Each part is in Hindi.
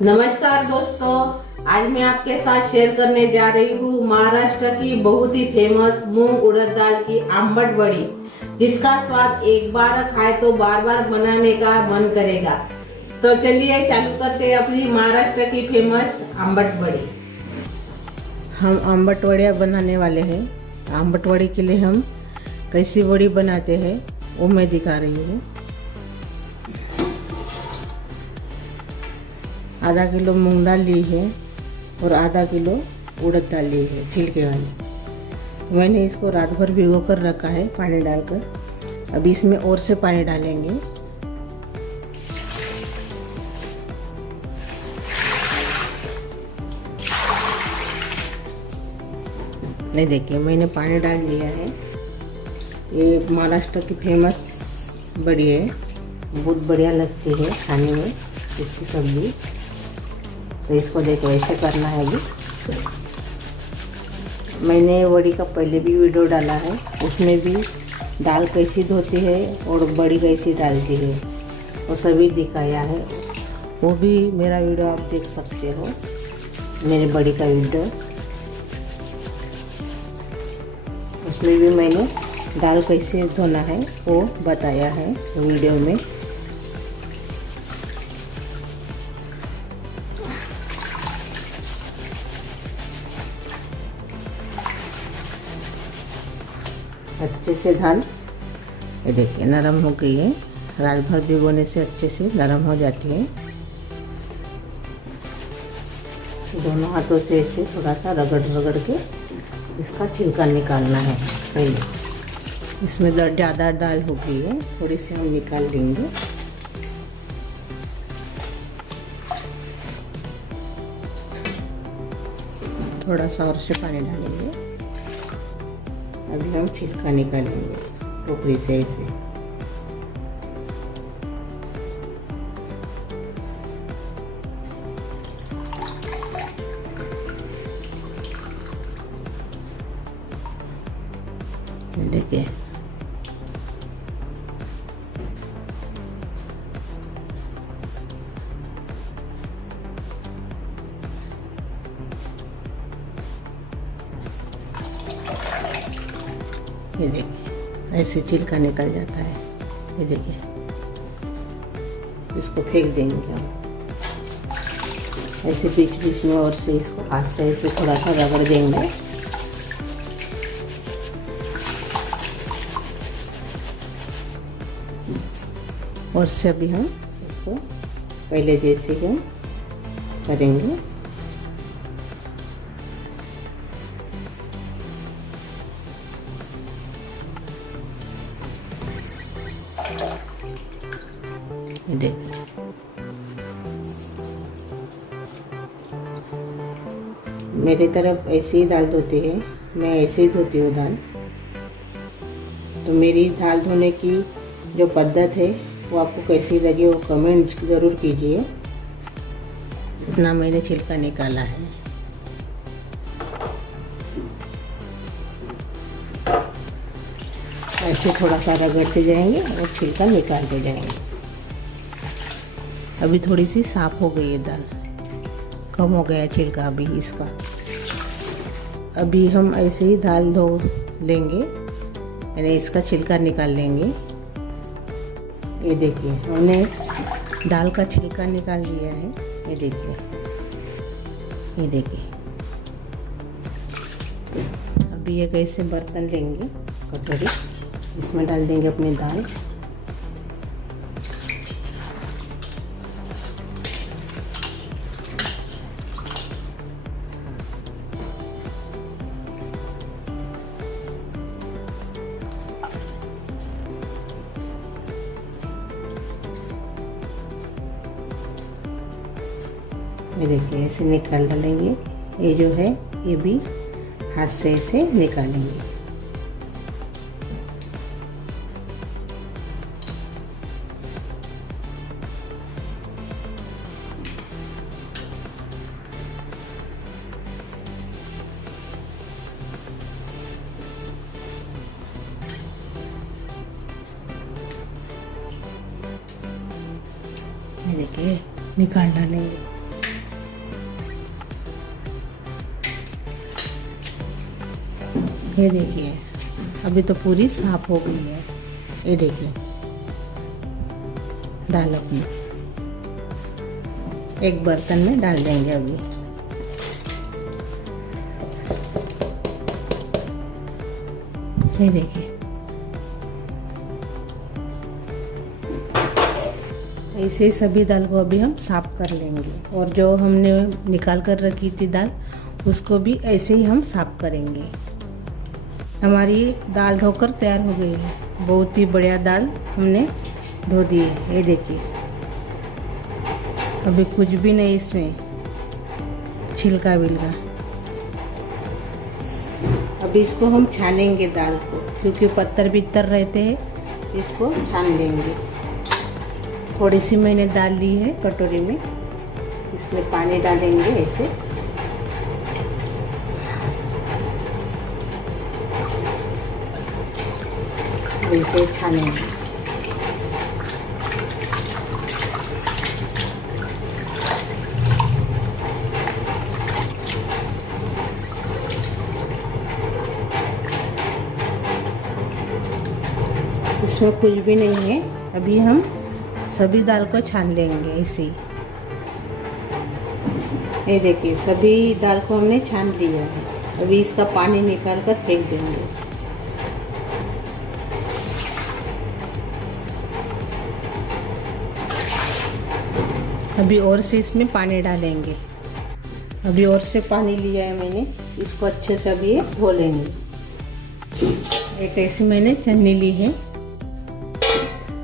नमस्कार दोस्तों, आज मैं आपके साथ शेयर करने जा रही हूँ महाराष्ट्र की बहुत ही फेमस मूंग उड़द दाल की आंबट बड़ी, जिसका स्वाद एक बार खाए तो बार बार बनाने का मन करेगा। तो चलिए चालू करते हैं अपनी महाराष्ट्र की फेमस आंबट बड़ी। हम आंबट बड़िया बनाने वाले हैं। आंबट बड़ी के लिए हम कैसी बड़ी बनाते हैं वो मैं दिखा रही हूँ। आधा किलो मूंग दाल ली है और आधा किलो उड़द दाल ली है छिलके वाली। मैंने इसको रात भर भिगो कर रखा है पानी डालकर। अब इसमें और से पानी डालेंगे। नहीं, देखिए मैंने पानी डाल लिया है। ये महाराष्ट्र की फेमस बड़ी है, बहुत बढ़िया लगती है खाने में इसकी सब्जी। तो इसको देखो ऐसे करना है। अभी मैंने बड़ी का पहले भी वीडियो डाला है, उसमें भी दाल कैसी धोती है और बड़ी कैसी डालती है वो सभी दिखाया है। वो भी मेरा वीडियो आप देख सकते हो, मेरे बड़ी का वीडियो। उसमें भी मैंने दाल कैसे धोना है वो बताया है वीडियो में। अच्छे से दाल ये देखिए नरम हो गई है। रात भर भिगोने से अच्छे से नरम हो जाती है। दोनों हाथों से ऐसे थोड़ा सा रगड़ रगड़ के इसका छिलका निकालना है। पहले इसमें ज़्यादा दाल हो गई है, थोड़ी सी हम निकाल लेंगे। थोड़ा सा और से पानी डालेंगे। अभी हम छिलका निकालेंगे टोकरी से ऐसे। देखिए ये देखिए ऐसे छिलका निकल जाता है। ये देखिए इसको फेंक देंगे हम ऐसे बीच बीच में, और से इसको हाथ से ऐसे थोड़ा सा रगड़ देंगे। और से अभी हम इसको पहले जैसे हम करेंगे। मेरी तरफ ऐसे ही दाल धोती है, मैं ऐसे ही धोती हूँ दाल। तो मेरी दाल धोने की जो पद्धत है वो आपको कैसी लगी वो कमेंट ज़रूर कीजिए। इतना मैंने छिलका निकाला है। ऐसे थोड़ा सा रगड़ते जाएंगे और छिलका निकालते जाएंगे। अभी थोड़ी सी साफ हो गई है दाल, कम हो गया छिलका अभी इसका। अभी हम ऐसे ही दाल धो लेंगे, यानी इसका छिलका निकाल लेंगे। ये देखिए हमने दाल का छिलका निकाल लिया है। ये देखिए, ये देखिए। अभी एक ऐसे बर्तन लेंगे, कटोरी, इसमें डाल देंगे अपनी दाल। ये देखिए ऐसे निकाल डालेंगे। ये जो है ये भी हाथ से ऐसे निकालेंगे। ये देखिए निकाल डालेंगे। ये देखिए अभी तो पूरी साफ हो गई है। ये देखिए दाल अपनी एक बर्तन में डाल देंगे अभी। ये देखिए ऐसे ही सभी दाल को अभी हम साफ कर लेंगे, और जो हमने निकाल कर रखी थी दाल उसको भी ऐसे ही हम साफ करेंगे। हमारी दाल धोकर तैयार हो गई है। बहुत ही बढ़िया दाल हमने धो दी है। ये देखिए अभी कुछ भी नहीं इसमें छिलका विलका। अभी इसको हम छानेंगे दाल को, क्योंकि पत्थर बित्तर रहते हैं, इसको छान लेंगे। थोड़ी सी मैंने दाल ली है कटोरी में, इसमें पानी डालेंगे ऐसे। ऐसे छानेंगे। इसमें कुछ भी नहीं है। अभी हम सभी दाल को छान लेंगे ऐसे ही। ये देखिए सभी दाल को हमने छान लिया है। अभी इसका पानी निकाल कर फेंक देंगे। अभी और से इसमें पानी डालेंगे। अभी और से पानी लिया है मैंने, इसको अच्छे से अभी धो लेंगे। एक ऐसी मैंने छन्नी ली है,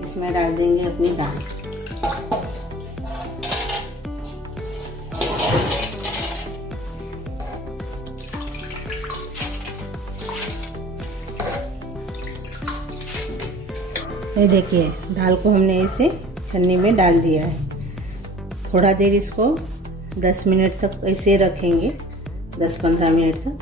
इसमें डाल देंगे अपनी दाल। ये देखिए दाल को हमने ऐसे छन्नी में डाल दिया है। थोड़ा देर इसको 10 मिनट तक ऐसे रखेंगे, 10-15 मिनट तक,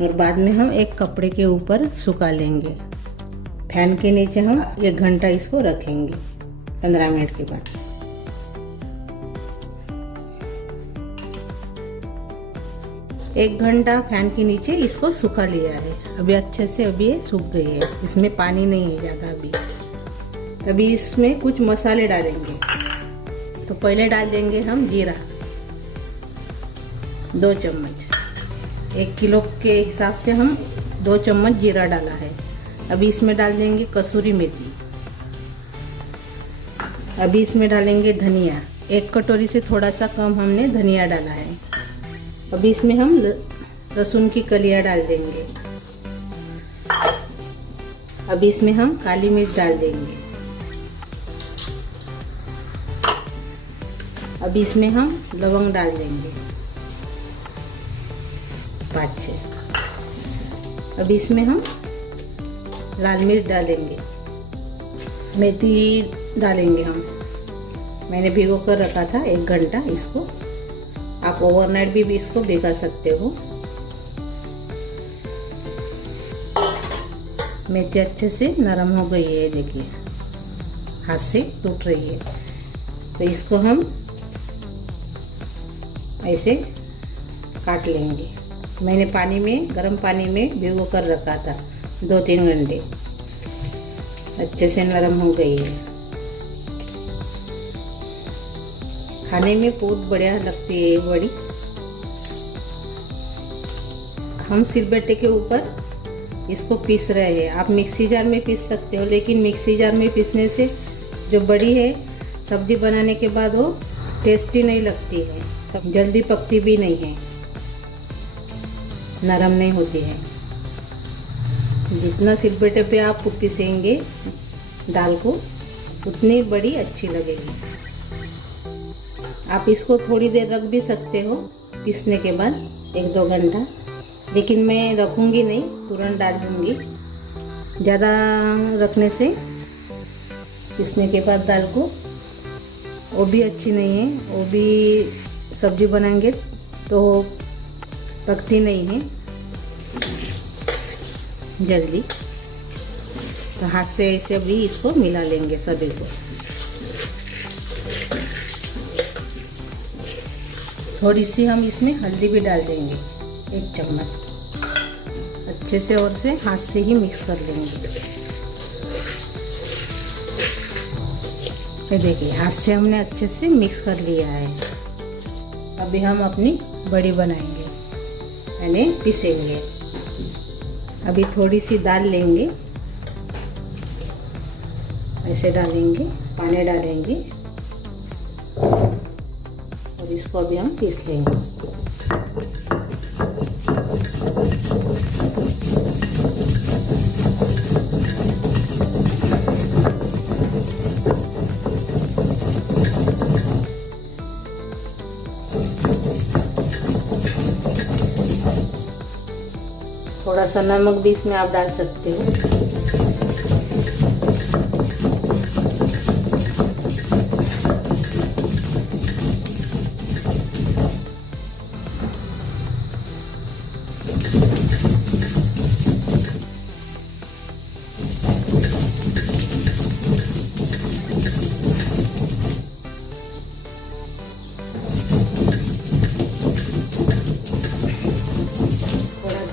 और बाद में हम एक कपड़े के ऊपर सुखा लेंगे। फैन के नीचे हम 1 घंटा इसको रखेंगे। 15 मिनट के बाद 1 घंटा फैन के नीचे इसको सुखा लिया है। अभी अच्छे से अभी ये सूख गई है, इसमें पानी नहीं है ज़्यादा। अभी इसमें कुछ मसाले डालेंगे। तो पहले डाल देंगे हम जीरा, 2 चम्मच। 1 किलो के हिसाब से हम 2 चम्मच जीरा डाला है। अभी इसमें डाल देंगे कसूरी मेथी। अभी इसमें डालेंगे धनिया। 1 कटोरी से थोड़ा सा कम हमने धनिया डाला है। अभी इसमें हम लहसुन की कलियां डाल देंगे। अभी इसमें हम काली मिर्च डाल देंगे। अभी इसमें हम लवंग डाल देंगे 5-6। अभी इसमें हम लाल मिर्च डालेंगे। मेथी डालेंगे हम। मैंने भिगो कर रखा था 1 घंटा इसको। आप ओवरनाइट भी इसको भिगा सकते हो। मेथी अच्छे से नरम हो गई है, देखिए हाथ से टूट रही है। तो इसको हम ऐसे काट लेंगे। मैंने पानी में, गर्म पानी में भिगो कर रखा था 2-3 घंटे। अच्छे से नरम हो गई है। खाने में बहुत बढ़िया लगती है ये बड़ी। हम सिलबट्टे के ऊपर इसको पीस रहे हैं। आप मिक्सी जार में पीस सकते हो, लेकिन मिक्सी जार में पीसने से जो बड़ी है सब्जी बनाने के बाद वो टेस्टी नहीं लगती है, जल्दी पकती भी नहीं है, नरम नहीं होती है। जितना सिलबट्टे पे आप पीसेंगे दाल को, उतनी बड़ी अच्छी लगेगी। आप इसको थोड़ी देर रख भी सकते हो पीसने के बाद, 1-2 घंटा, लेकिन मैं रखूँगी नहीं, तुरंत डाल दूँगी। ज़्यादा रखने से पीसने के बाद दाल को वो भी अच्छी नहीं है, वो भी सब्जी बनाएंगे तो पकती नहीं है जल्दी। तो हाथ से ऐसे भी इसको मिला लेंगे सभी को। थोड़ी सी हम इसमें हल्दी भी डाल देंगे, 1 चम्मच। अच्छे अच्छे से और से हाथ से ही मिक्स कर लेंगे। ये देखिए हाथ से हमने अच्छे से मिक्स कर लिया है। अभी हम अपनी बड़ी बनाएंगे, यानी पीसेंगे। अभी थोड़ी सी दाल लेंगे, ऐसे डालेंगे, पानी डालेंगे और इसको अभी हम पीस लेंगे। थोड़ा सा नमक भी इसमें आप डाल सकते हो।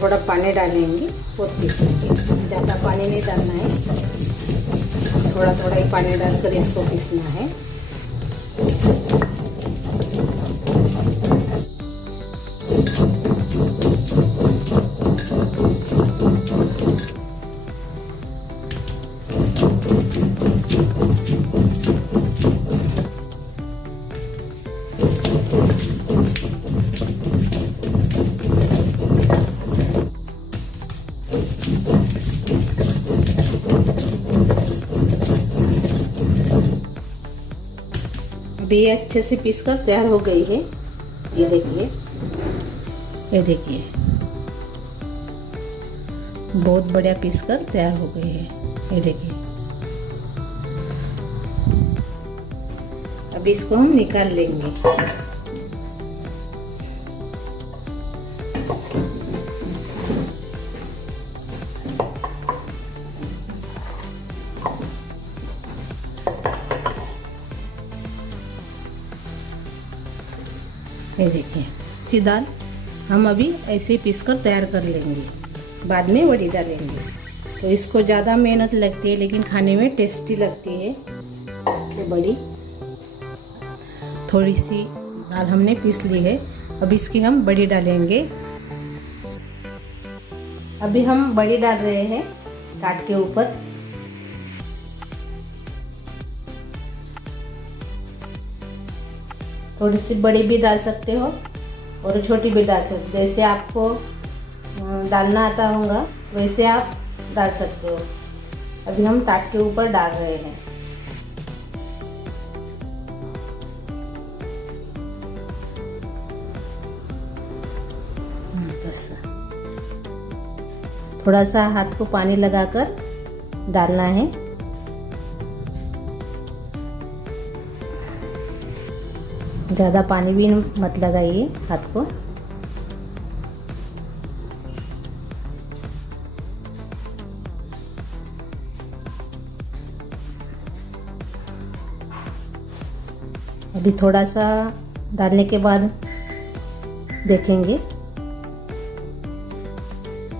थोड़ा पानी डालेंगे और पीसेंगे। ज़्यादा पानी नहीं डालना है, थोड़ा थोड़ा ही पानी डालकर इसको पीसना है। अभी ये अच्छे से पीसकर तैयार हो गई है। ये देखिए, ये देखिए बहुत बढ़िया पीसकर तैयार हो गई है। ये देखिए, अभी इसको हम निकाल लेंगे। ये देखिए, सी दाल हम अभी ऐसे पीसकर तैयार कर लेंगे, बाद में वड़ी डालेंगे। तो इसको ज़्यादा मेहनत लगती है लेकिन खाने में टेस्टी लगती है ये बड़ी। थोड़ी सी दाल हमने पीस ली है, अब इसकी हम बड़ी डालेंगे। अभी हम बड़ी डाल रहे हैं काट के ऊपर। थोड़ी सी बड़ी भी डाल सकते हो और छोटी भी डाल सकते हो, जैसे आपको डालना आता होगा वैसे आप डाल सकते हो। अभी हम ताट के ऊपर डाल रहे हैं। थोड़ा सा हाथ को पानी लगाकर डालना है। ज़्यादा पानी भी मत लगाइए हाथ को। अभी थोड़ा सा डालने के बाद देखेंगे।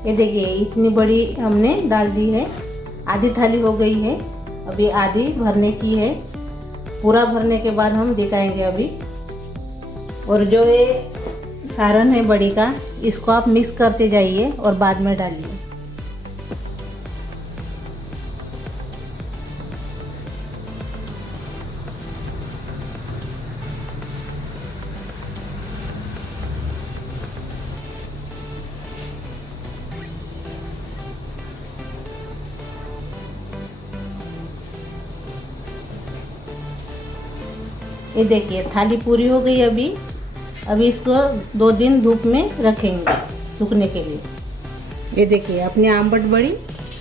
ये देखिए, इतनी बड़ी हमने डाल दी है, आधी थाली हो गई है। अभी आधी भरने की है, पूरा भरने के बाद हम दिखाएंगे अभी। और जो ये सारण है बड़ी का, इसको आप मिक्स करते जाइए और बाद में डालिए। ये देखिए, थाली पूरी हो गई। अभी इसको 2 दिन धूप में रखेंगे सूखने के लिए। ये देखिए, अपनी आंबट बड़ी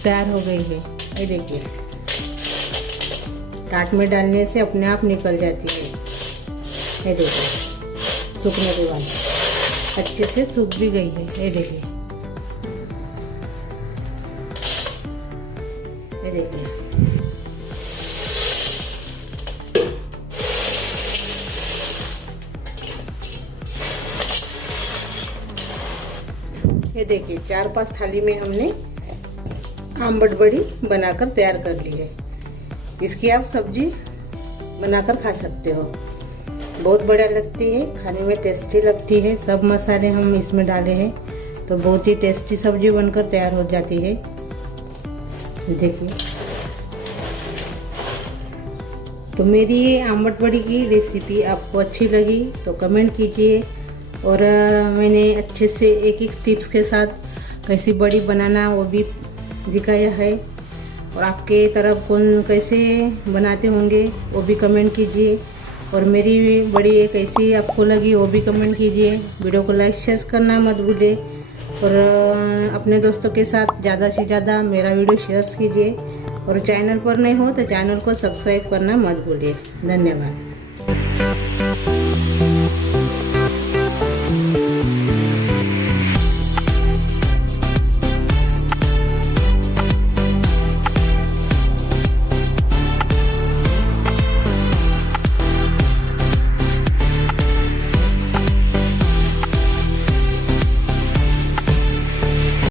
तैयार हो गई है। ये देखिए, टाट में डालने से अपने आप निकल जाती है। ये देखिए, सूखने के बाद अच्छे से सूख भी गई है। ये देखिए, ये देखिए। ये देखिए 4-5 थाली में हमने आंबट बड़ी बनाकर तैयार कर ली है। इसकी आप सब्जी बनाकर खा सकते हो, बहुत बढ़िया लगती है, खाने में टेस्टी लगती है। सब मसाले हम इसमें डाले हैं तो बहुत ही टेस्टी सब्जी बनकर तैयार हो जाती है। देखिए, तो मेरी ये आंबट बड़ी की रेसिपी आपको अच्छी लगी तो कमेंट कीजिए। और मैंने अच्छे से एक एक टिप्स के साथ कैसी बड़ी बनाना वो भी दिखाया है। और आपके तरफ कौन कैसे बनाते होंगे वो भी कमेंट कीजिए। और मेरी बड़ी कैसी आपको लगी वो भी कमेंट कीजिए। वीडियो को लाइक शेयर करना मत भूलिए। और अपने दोस्तों के साथ ज़्यादा से ज़्यादा मेरा वीडियो शेयर कीजिए। और चैनल पर नहीं हो तो चैनल को सब्सक्राइब करना मत भूलिए। धन्यवाद।